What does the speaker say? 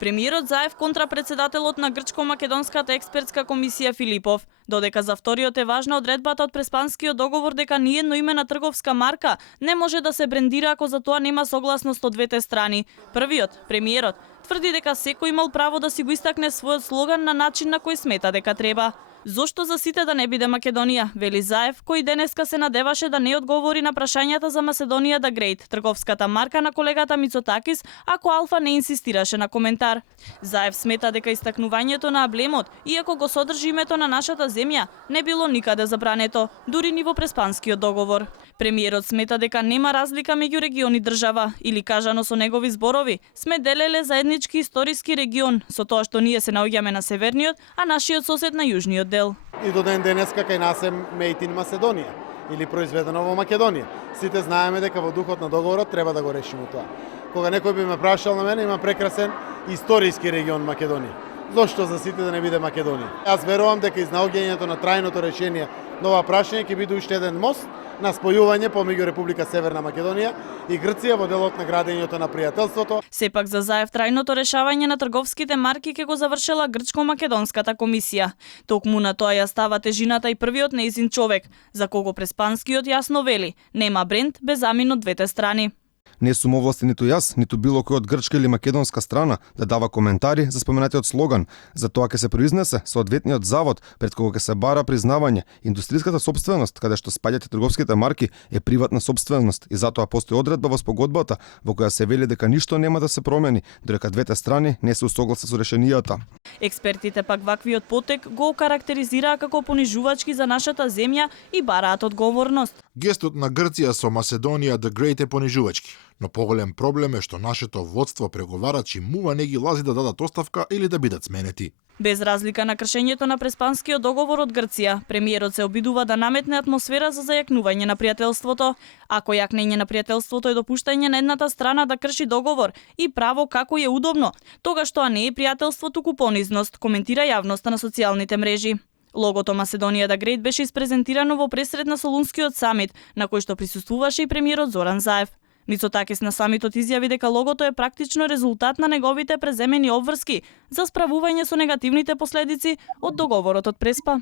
Премиерот Заев контра председателот на Грчко-македонската експертска комисија Филипов, додека за вториот е важна одредбата од Преспанскиот договор дека ниедно име на трговска марка не може да се брендира ако за тоа нема согласност од двете страни. Првиот, премиерот, тврди дека секој имал право да си го истакне својот слоган на начин на кој смета дека треба. Зошто за сите да не биде Македонија, вели Заев, кој денеска се надеваше да не одговори на прашањата за Macedоnia the Great, трговската марка на колегата Мицотакис, ако Алфа не инсистираше на коментар. Заев смета дека истакнувањето на аблемот, иако го содржи името на нашата земја, не било никаде забрането, дури ни во Преспанскиот договор. Премиерот смета дека нема разлика меѓу регион и држава, или кажано со негови зборови, сме делеле заеднички историски регион, со тоа што ние се наоѓаме на северниот, а нашиот сосед на јужниот дел. И до ден денеска кај нас е Made in Macedония или произведено во Македонија. Сите знаеме дека во духот на договорот треба да го решиме тоа. Кога некој би ме прашал на мене, има прекрасен историски регион Македонија. Зошто за сите да не биде Македонија? Јас верувам дека изнаоѓањето на трајното решение на ова прашање ќе биде уште еден мост на спојување помеѓу Република Северна Македонија и Грција во делот на градењето на пријателството. Сепак за Заев трајното решавање на трговските марки ќе го завршела Грчко-македонската комисија. Токму на тоа ја става тежината и првиот нејзин човек, за кого Преспанскиот јасно вели, нема бренд без замин од двете страни. Не сум овластен ниту јас, ниту било кој од грчка или македонска страна да дава коментари за споменатиот слоган. За тоа ќе се произнесе соодветниот завод пред кого ќе се бара признавање. Индустријската сопственост, каде што спаѓаат трговските марки, е приватна сопственост и затоа постои одредба во спогодбата во која се вели дека ништо нема да се промени, додека двете страни не се усогласат со решенијата. Експертите пак ваквиот потек го карактеризираа како понижувачки за нашата земја и бараат одговорност. Гестот на Грција со Macedоnia the Great е понижувачки, но поголем проблем е што нашето водство преговарачи мува не ги лази да дадат оставка или да бидат сменети. Без разлика на кршењето на Преспанскиот договор од Грција, премиерот се обидува да наметне атмосфера за зајакнување на пријателството. Ако јакнење на пријателството е допуштање на едната страна да крши договор и право како е удобно, тогаш тоа не е пријателство туку понизност, коментира јавноста на социјалните мрежи. Логото Macedоnia the Great беше испрезентирано во пресред на Солунскиот самит, на кој што присуствуваше и премиерот Зоран Заев. Мицотакис на самитот изјави дека логото е практично резултат на неговите преземени обврски за справување со негативните последици од договорот од Преспа.